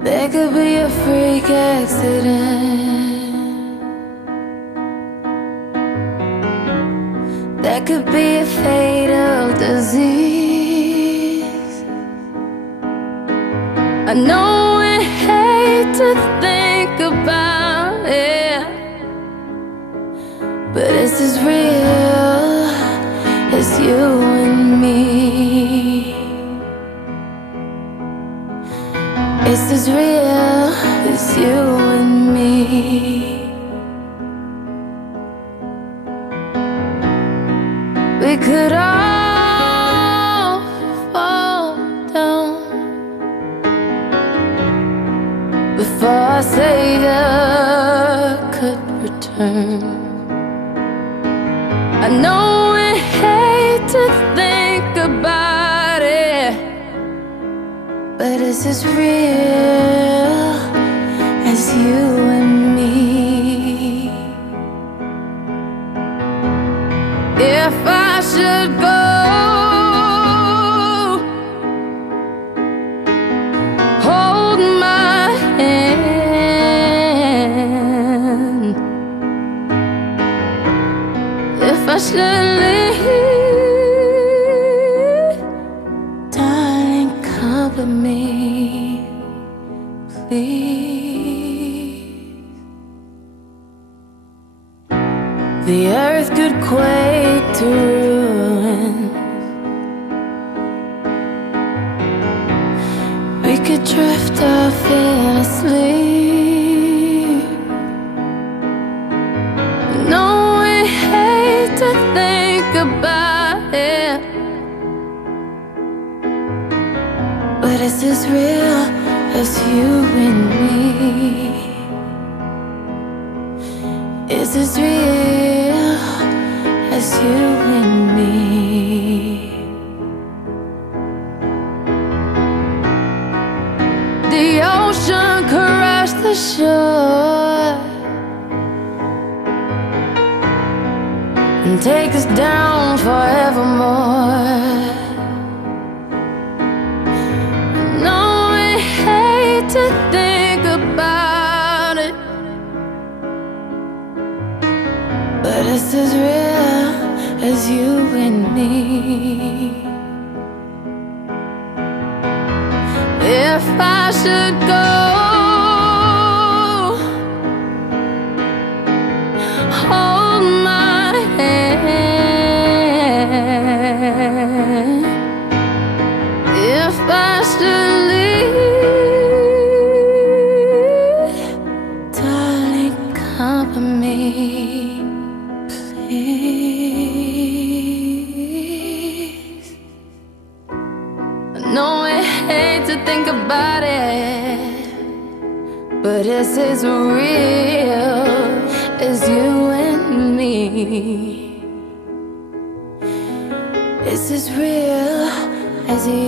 There could be a freak accident. There could be a fatal disease. I know we hate to think about it, but it's as real as you and me. It's as real as you and me. We could all fall down before our Savior could return. I know we hate to think about it, but it's as real as you and me. If I should go, hold my hand. If I should leave, darling, come with me, please. The earth could quake to ruin. We could drift off in a sleep. No, we hate to think about it, but it's as real as you and me. It's as real as you and me. The ocean crashed the shore and take us down forevermore. No, we hate to think about it, but it's as real as you and me. If I should go, hold my hand. If I should leave, darling, come with me, please. I know I hate to think about it, but it's as real as you and me. It's as real as you